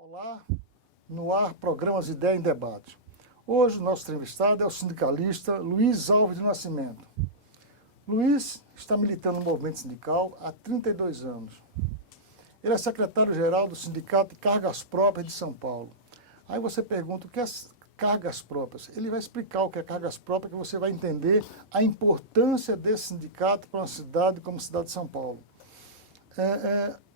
Olá, no ar, programas Ideia em Debate. Hoje, o nosso entrevistado é o sindicalista Luiz Alves do Nascimento. Luiz está militando no movimento sindical há 32 anos. Ele é secretário-geral do Sindicato de Cargas Próprias de São Paulo. Aí você pergunta o que é cargas próprias. Ele vai explicar o que é cargas próprias, que você vai entender a importância desse sindicato para uma cidade como a cidade de São Paulo.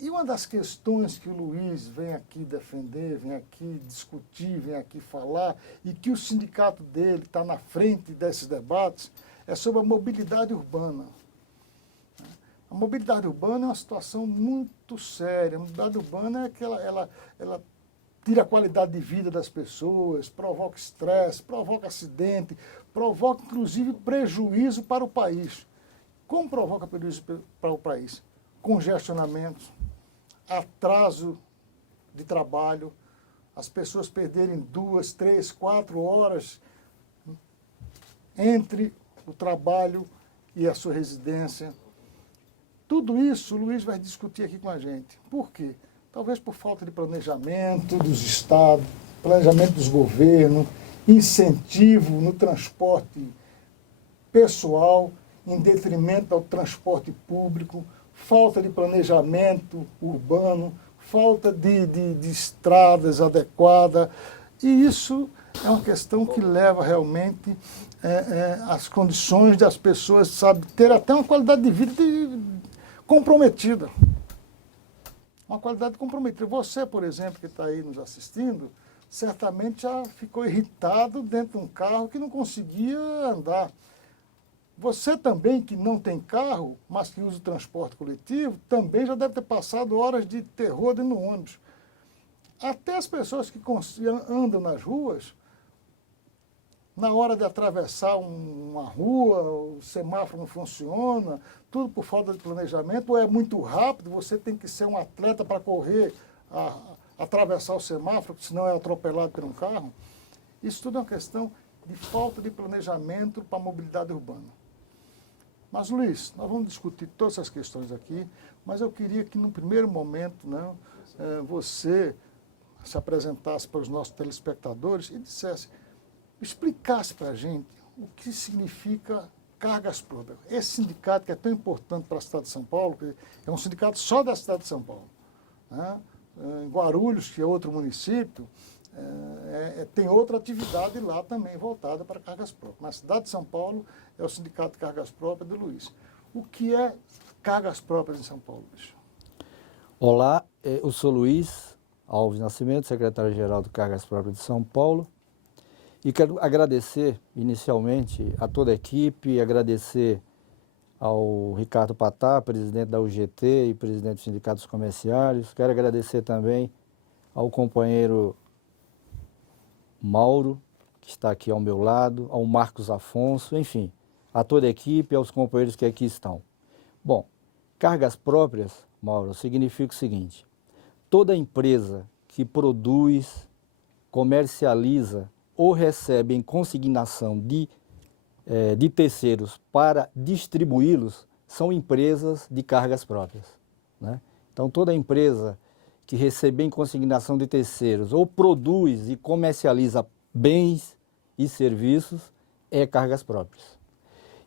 E uma das questões que o Luiz vem aqui defender, vem aqui discutir, vem aqui falar, e que o sindicato dele está na frente desses debates, é sobre a mobilidade urbana. A mobilidade urbana é uma situação muito séria. A mobilidade urbana é que ela tira a qualidade de vida das pessoas, provoca estresse, provoca acidente, provoca, inclusive, prejuízo para o país. Como provoca prejuízo para o país? Congestionamentos, atraso de trabalho, as pessoas perderem 2, 3, 4 horas entre o trabalho e a sua residência. Tudo isso o Luiz vai discutir aqui com a gente. Por quê? Talvez por falta de planejamento dos estados, planejamento dos governos, incentivo no transporte pessoal em detrimento ao transporte público, falta de planejamento urbano, falta de estradas adequadas, e isso é uma questão que leva realmente as condições das pessoas, sabe, ter até uma qualidade de vida comprometida. Uma qualidade comprometida. Você, por exemplo, que está aí nos assistindo, certamente já ficou irritado dentro de um carro que não conseguia andar. Você também, que não tem carro, mas que usa o transporte coletivo, também já deve ter passado horas de terror dentro do ônibus. Até as pessoas que andam nas ruas, na hora de atravessar uma rua, o semáforo não funciona, tudo por falta de planejamento, ou é muito rápido, você tem que ser um atleta para correr, atravessar o semáforo, senão é atropelado por um carro. Isso tudo é uma questão de falta de planejamento para a mobilidade urbana. Mas, Luiz, nós vamos discutir todas essas questões aqui, mas eu queria que, no primeiro momento, você se apresentasse para os nossos telespectadores e explicasse para a gente o que significa cargas próprias. Esse sindicato que é tão importante para a cidade de São Paulo, que é um sindicato só da cidade de São Paulo. Em Guarulhos, que é outro município, tem outra atividade lá também voltada para cargas próprias. Na cidade de São Paulo é o Sindicato de Cargas Próprias do Luiz. O que é cargas próprias em São Paulo, Luiz? Olá, eu sou Luiz Alves Nascimento, secretário-geral do Cargas Próprias de São Paulo, e quero agradecer inicialmente a toda a equipe, agradecer ao Ricardo Patá, presidente da UGT e presidente dos sindicatos comerciários. Quero agradecer também ao companheiro Mauro, que está aqui ao meu lado, ao Marcos Afonso, enfim, a toda a equipe e aos companheiros que aqui estão. Bom, cargas próprias, Mauro, significa o seguinte: toda empresa que produz, comercializa ou recebe em consignação de terceiros para distribuí-los são empresas de cargas próprias, né? Então, toda empresa que receber em consignação de terceiros ou produz e comercializa bens e serviços é cargas próprias.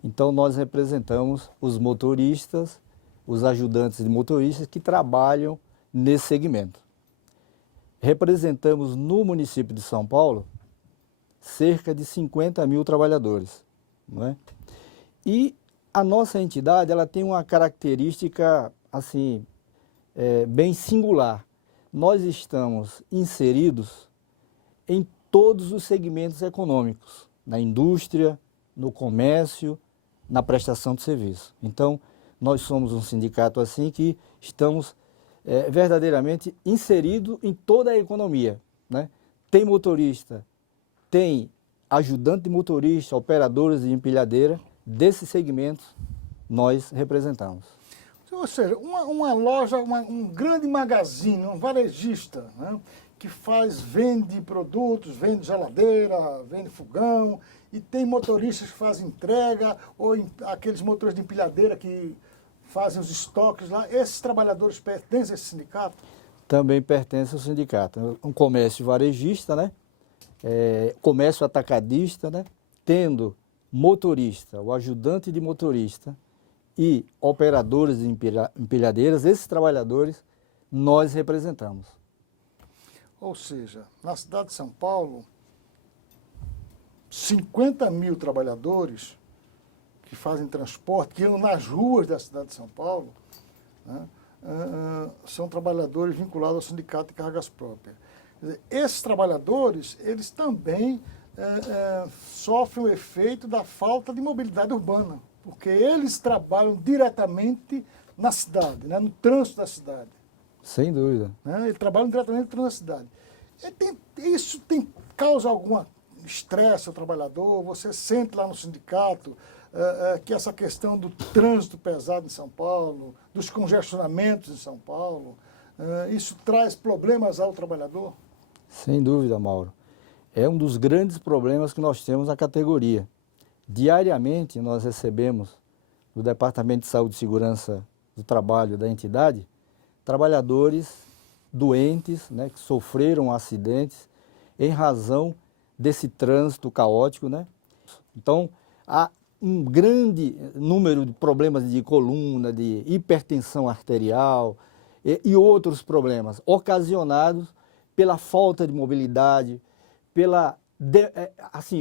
Então, nós representamos os motoristas, os ajudantes de motoristas que trabalham nesse segmento. Representamos no município de São Paulo cerca de 50 mil trabalhadores, não é? E a nossa entidade ela tem uma característica assim, bem singular. Nós estamos inseridos em todos os segmentos econômicos, na indústria, no comércio, na prestação de serviço. Então, nós somos um sindicato assim que estamos verdadeiramente inseridos em toda a economia, né? Tem motorista, tem ajudante de motorista, operadores de empilhadeira, desses segmentos nós representamos. Ou seja, uma loja, um grande magazine, um varejista, né, que vende produtos, vende geladeira, vende fogão, e tem motoristas que fazem entrega, ou aqueles motoristas de empilhadeira que fazem os estoques lá. Esses trabalhadores pertencem a esse sindicato? também pertence ao sindicato. Um comércio varejista, né? Comércio atacadista, né? Tendo motorista, o ajudante de motorista e operadores de empilhadeiras, esses trabalhadores nós representamos. Ou seja, na cidade de São Paulo, 50 mil trabalhadores que fazem transporte, que andam nas ruas da cidade de São Paulo, né, são trabalhadores vinculados ao sindicato de cargas próprias. Quer dizer, esses trabalhadores, eles também sofrem o efeito da falta de mobilidade urbana, porque eles trabalham diretamente na cidade, né, no trânsito da cidade. Sem dúvida. Né? Eles trabalham diretamente no trânsito da cidade. Isso causa algum estresse ao trabalhador? Você sente lá no sindicato que essa questão do trânsito pesado em São Paulo, dos congestionamentos em São Paulo, isso traz problemas ao trabalhador? Sem dúvida, Mauro. É um dos grandes problemas que nós temos na categoria. Diariamente nós recebemos do Departamento de Saúde e Segurança do Trabalho da entidade trabalhadores doentes, né, que sofreram acidentes em razão desse trânsito caótico, né? Então, há um grande número de problemas de coluna, de hipertensão arterial e outros problemas ocasionados pela falta de mobilidade,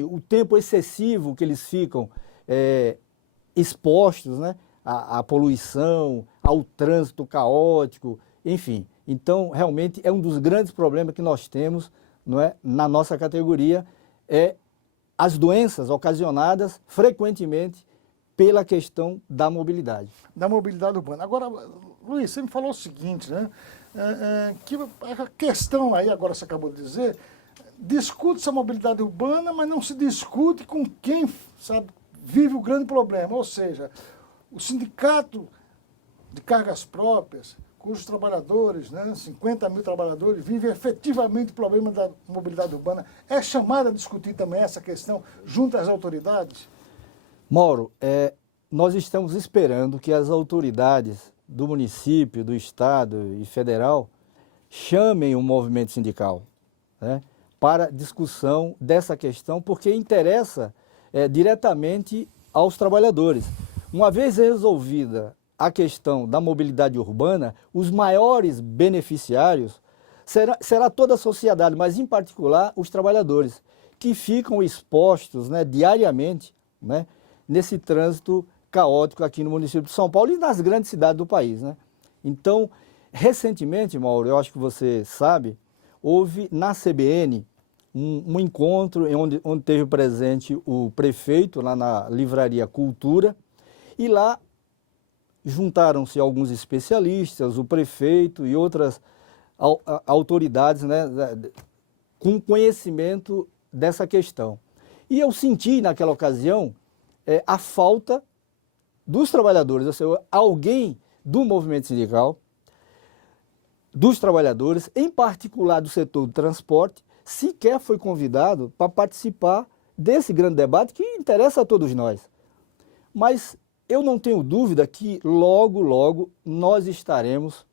o tempo excessivo que eles ficam expostos, né, à poluição, ao trânsito caótico, enfim. Então, realmente, é um dos grandes problemas que nós temos, não é, na nossa categoria, as doenças ocasionadas frequentemente pela questão da mobilidade. Da mobilidade urbana. Agora, Luiz, você me falou o seguinte, né? Que a questão aí, agora você acabou de dizer, discute-se a mobilidade urbana, mas não se discute com quem, sabe, vive o grande problema. Ou seja, o sindicato de cargas próprias, cujos trabalhadores, né, 50 mil trabalhadores, vivem efetivamente o problema da mobilidade urbana, é chamado a discutir também essa questão junto às autoridades? Mauro, nós estamos esperando que as autoridades do município, do estado e federal chamem o movimento sindical, né, para discussão dessa questão, porque interessa diretamente aos trabalhadores. Uma vez resolvida a questão da mobilidade urbana, os maiores beneficiários será toda a sociedade, mas em particular os trabalhadores, que ficam expostos, né, diariamente, né, nesse trânsito caótico aqui no município de São Paulo e nas grandes cidades do país, né? Então, recentemente, Mauro, eu acho que você sabe, houve na CBN um encontro onde teve presente o prefeito lá na Livraria Cultura, e lá juntaram-se alguns especialistas, o prefeito e outras autoridades, né, com conhecimento dessa questão. E eu senti naquela ocasião a falta dos trabalhadores, ou seja, alguém do movimento sindical, dos trabalhadores, em particular do setor do transporte, sequer foi convidado para participar desse grande debate que interessa a todos nós. Mas eu não tenho dúvida que logo, logo nós estaremos,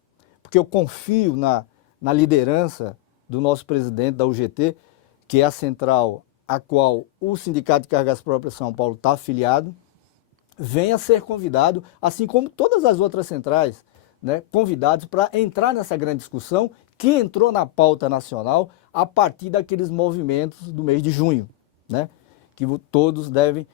porque eu confio na liderança do nosso presidente da UGT, que é a central a qual o Sindicato de Cargas Próprias São Paulo está afiliado, venha ser convidado, assim como todas as outras centrais, né, convidados para entrar nessa grande discussão que entrou na pauta nacional a partir daqueles movimentos do mês de junho, né, que todos devem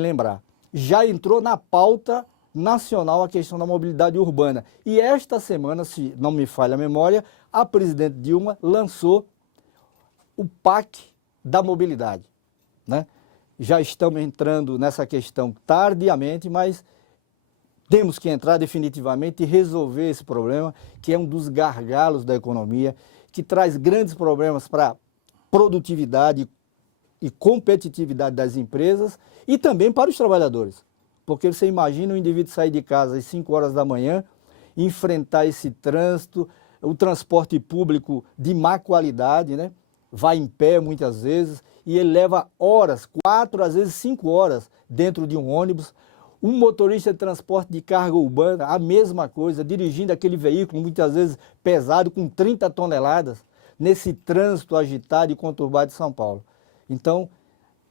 lembrar. Já entrou na pauta nacional a questão da mobilidade urbana. E esta semana, se não me falha a memória, a presidente Dilma lançou o PAC da mobilidade, né? Já estamos entrando nessa questão tardiamente, mas temos que entrar definitivamente e resolver esse problema, que é um dos gargalos da economia, que traz grandes problemas para a produtividade e competitividade das empresas e também para os trabalhadores. Porque você imagina o indivíduo sair de casa às 5 horas da manhã, enfrentar esse trânsito, o transporte público de má qualidade, né? Vai em pé muitas vezes e ele leva horas, 4 às vezes 5 horas dentro de um ônibus. Um motorista de transporte de carga urbana, a mesma coisa, dirigindo aquele veículo, muitas vezes pesado, com 30 toneladas, nesse trânsito agitado e conturbado de São Paulo. Então,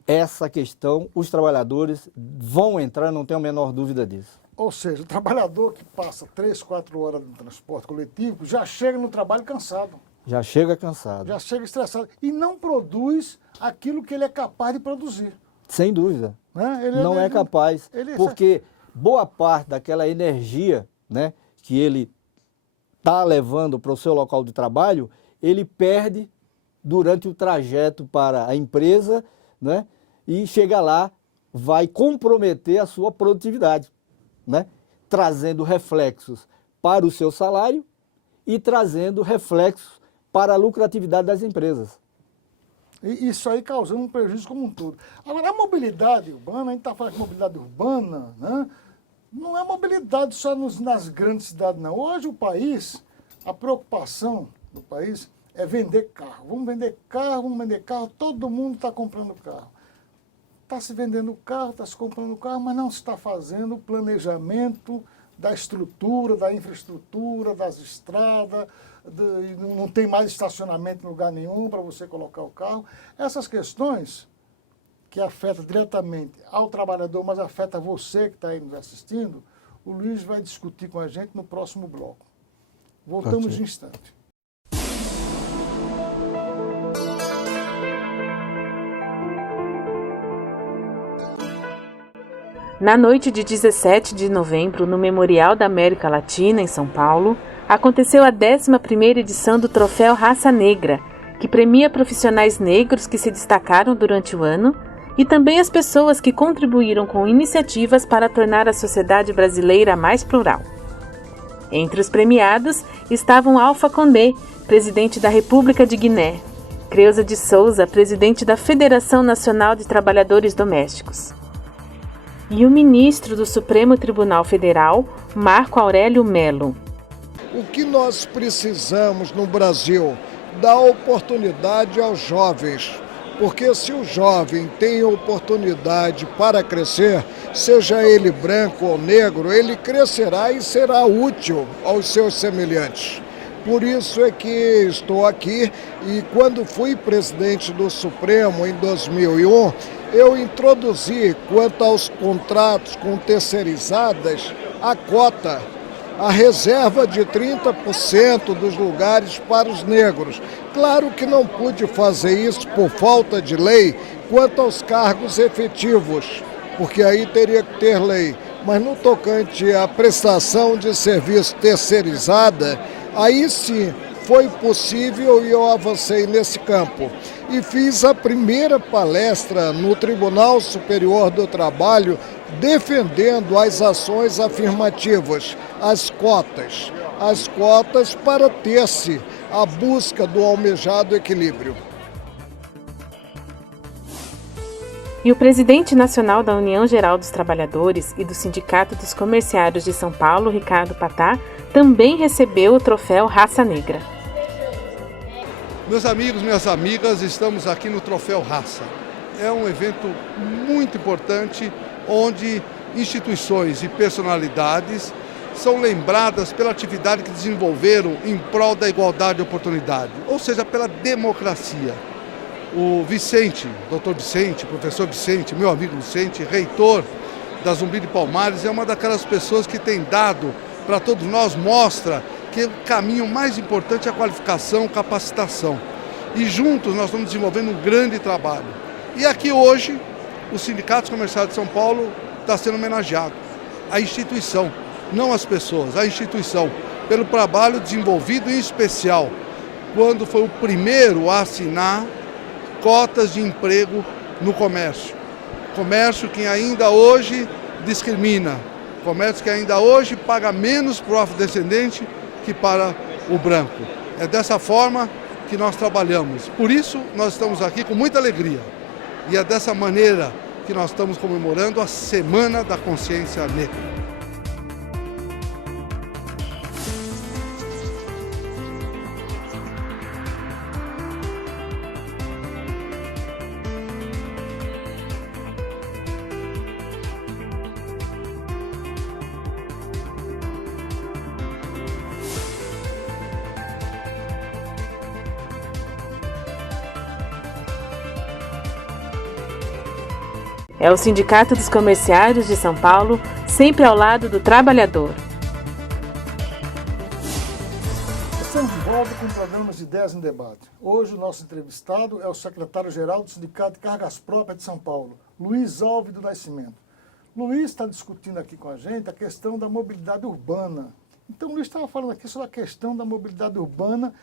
essa questão, os trabalhadores vão entrar, não tenho a menor dúvida disso. Ou seja, o trabalhador que passa 3, 4 horas no transporte coletivo já chega no trabalho cansado. Já chega cansado. Já chega estressado. E não produz aquilo que ele é capaz de produzir. Sem dúvida. Né? Não é capaz. Porque boa parte daquela energia, né, que ele está levando para o seu local de trabalho, ele perde durante o trajeto para a empresa, né, e chega lá, vai comprometer a sua produtividade, né, trazendo reflexos para o seu salário e trazendo reflexos para a lucratividade das empresas. E isso aí causando um prejuízo como um todo. Agora, a mobilidade urbana, a gente está falando de mobilidade urbana, né? Não é mobilidade só nas grandes cidades, não. Hoje o país, a preocupação do país é vender carro. Vamos vender carro, todo mundo está comprando carro. Está se vendendo carro, está se comprando carro, mas não se está fazendo o planejamento da estrutura, da infraestrutura, das estradas, não tem mais estacionamento em lugar nenhum para você colocar o carro. Essas questões que afetam diretamente ao trabalhador, mas afeta você que está aí nos assistindo, o Luiz vai discutir com a gente no próximo bloco. Voltamos de instante. Na noite de 17 de novembro, no Memorial da América Latina, em São Paulo, aconteceu a 11ª edição do Troféu Raça Negra, que premia profissionais negros que se destacaram durante o ano e também as pessoas que contribuíram com iniciativas para tornar a sociedade brasileira mais plural. Entre os premiados estavam Alpha Condé, presidente da República de Guiné, Creuza de Souza, presidente da Federação Nacional de Trabalhadores Domésticos, e o ministro do Supremo Tribunal Federal, Marco Aurélio Mello. O que nós precisamos no Brasil? Dar oportunidade aos jovens, porque se o jovem tem oportunidade para crescer, seja ele branco ou negro, ele crescerá e será útil aos seus semelhantes. Por isso é que estou aqui e quando fui presidente do Supremo em 2001, eu introduzi, quanto aos contratos com terceirizadas, a cota, a reserva de 30% dos lugares para os negros. Claro que não pude fazer isso por falta de lei quanto aos cargos efetivos, porque aí teria que ter lei. Mas no tocante à prestação de serviço terceirizada, aí sim foi possível e eu avancei nesse campo. E fiz a primeira palestra no Tribunal Superior do Trabalho defendendo as ações afirmativas, as cotas para ter-se a busca do almejado equilíbrio. E o presidente nacional da União Geral dos Trabalhadores e do Sindicato dos Comerciários de São Paulo, Ricardo Patá, também recebeu o troféu Raça Negra. Meus amigos, minhas amigas, estamos aqui no Troféu Raça. É um evento muito importante onde instituições e personalidades são lembradas pela atividade que desenvolveram em prol da igualdade de oportunidade, ou seja, pela democracia. O Vicente, doutor Vicente, professor Vicente, meu amigo Vicente, reitor da Zumbi de Palmares, é uma daquelas pessoas que tem dado para todos nós, mostra que o caminho mais importante é a qualificação, capacitação. E juntos nós estamos desenvolvendo um grande trabalho. E aqui hoje, o Sindicato Comercial de São Paulo está sendo homenageado. A instituição, não as pessoas, a instituição, pelo trabalho desenvolvido em especial, quando foi o primeiro a assinar cotas de emprego no comércio. Comércio que ainda hoje discrimina, comércio que ainda hoje paga menos para o afrodescendente que para o branco. É dessa forma que nós trabalhamos. Por isso, nós estamos aqui com muita alegria. E é dessa maneira que nós estamos comemorando a Semana da Consciência Negra. É o Sindicato dos Comerciários de São Paulo, sempre ao lado do trabalhador. Estamos de volta com o programa de Ideias em Debate. Hoje o nosso entrevistado é o secretário-geral do Sindicato de Cargas Próprias de São Paulo, Luiz Alves do Nascimento. Luiz está discutindo aqui com a gente a questão da mobilidade urbana. Então, o Luiz estava falando aqui sobre a questão da mobilidade urbana,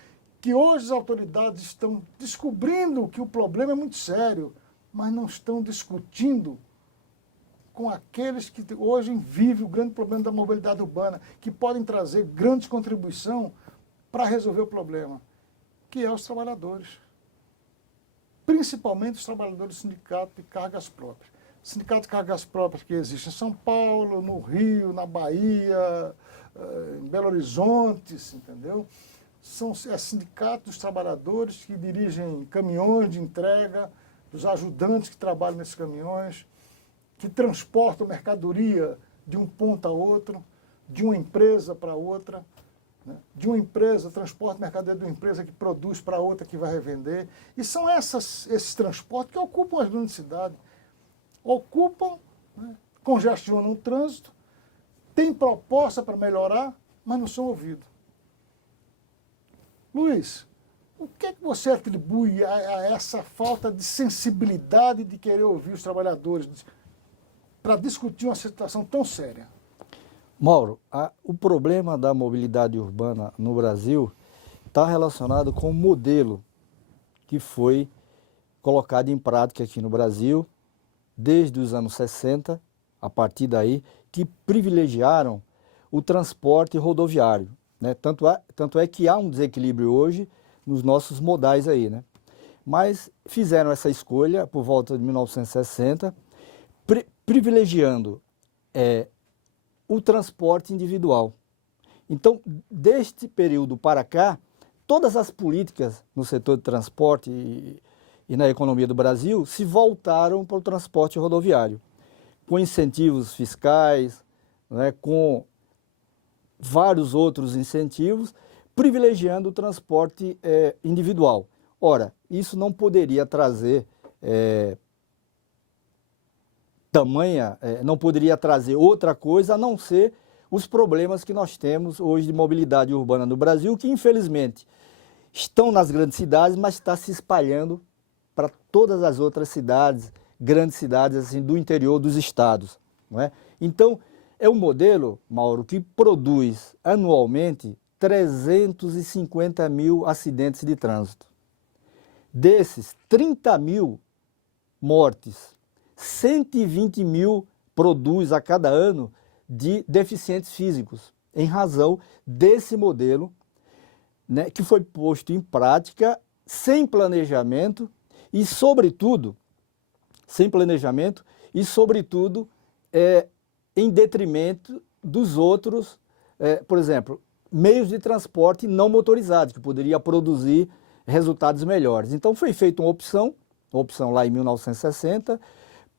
que hoje as autoridades estão descobrindo que o problema é muito sério, mas não estão discutindo com aqueles que hoje vivem o grande problema da mobilidade urbana, que podem trazer grande contribuição para resolver o problema, que é os trabalhadores. Principalmente os trabalhadores do Sindicato de Cargas Próprias. Sindicato de Cargas Próprias que existe em São Paulo, no Rio, na Bahia, em Belo Horizonte, entendeu? É sindicato dos trabalhadores que dirigem caminhões de entrega, dos ajudantes que trabalham nesses caminhões, que transportam mercadoria de um ponto a outro, de uma empresa para outra, né? De uma empresa, transporta mercadoria de uma empresa que produz para outra que vai revender. E são esses transportes que ocupam as grandes cidades. Ocupam, né? Congestionam o trânsito, têm proposta para melhorar, mas não são ouvidos. Luiz, o que é que você atribui a essa falta de sensibilidade de querer ouvir os trabalhadores para discutir uma situação tão séria? Mauro, o problema da mobilidade urbana no Brasil está relacionado com o modelo que foi colocado em prática aqui no Brasil desde os anos 60, a partir daí, que privilegiaram o transporte rodoviário, né? Tanto é que há um desequilíbrio hoje nos nossos modais aí, né? Mas fizeram essa escolha por volta de 1960, privilegiando o transporte individual. Então, deste período para cá, todas as políticas no setor de transporte e na economia do Brasil se voltaram para o transporte rodoviário, com incentivos fiscais, né, com vários outros incentivos, privilegiando o transporte individual. Ora, isso não poderia trazer não poderia trazer outra coisa a não ser os problemas que nós temos hoje de mobilidade urbana no Brasil, que infelizmente estão nas grandes cidades, mas está se espalhando para todas as outras cidades, grandes cidades assim, do interior dos estados, não é? Então, é um modelo, Mauro, que produz anualmente 350 mil acidentes de trânsito. Desses, 30 mil mortes, 120 mil produz a cada ano de deficientes físicos, em razão desse modelo, né, que foi posto em prática sem planejamento e, sobretudo, em detrimento dos outros, por exemplo, meios de transporte não motorizados, que poderia produzir resultados melhores. Então foi feita uma opção lá em 1960,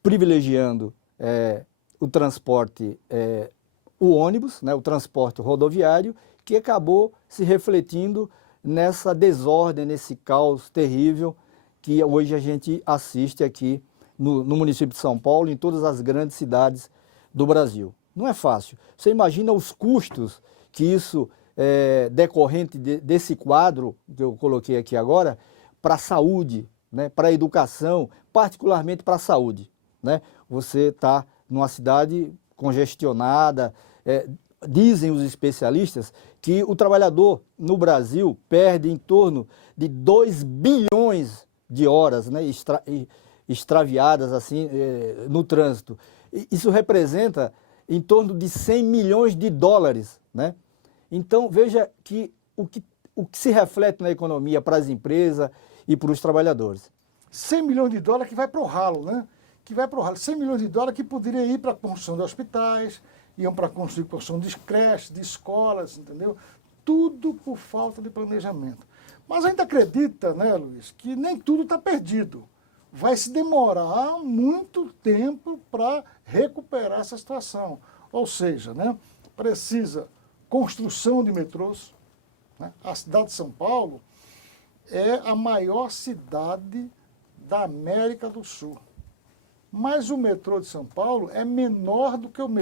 privilegiando o transporte, o ônibus, né, o transporte rodoviário, que acabou se refletindo nessa desordem, nesse caos terrível que hoje a gente assiste aqui no município de São Paulo, em todas as grandes cidades do Brasil. Não é fácil. Você imagina os custos que isso, decorrente desse quadro que eu coloquei aqui agora, para a saúde, né, para a educação, particularmente para a saúde, né? Você está numa cidade congestionada, dizem os especialistas que o trabalhador no Brasil perde em torno de 2 bilhões de horas, né, extraviadas assim, no trânsito. Isso representa em torno de 100 milhões de dólares, né? Então, veja que o que se reflete na economia para as empresas e para os trabalhadores. 100 milhões de dólares que vai para o ralo, né? Que vai para o ralo. 100 milhões de dólares que poderia ir para a construção de hospitais, iam para a construção de creches, de escolas, entendeu? Tudo por falta de planejamento. Mas ainda acredita, né, Luiz, que nem tudo está perdido. Vai se demorar muito tempo para recuperar essa situação. Ou seja, né, precisa construção de metrôs. Né? A cidade de São Paulo é a maior cidade da América do Sul. Mas o metrô de São Paulo é menor do que o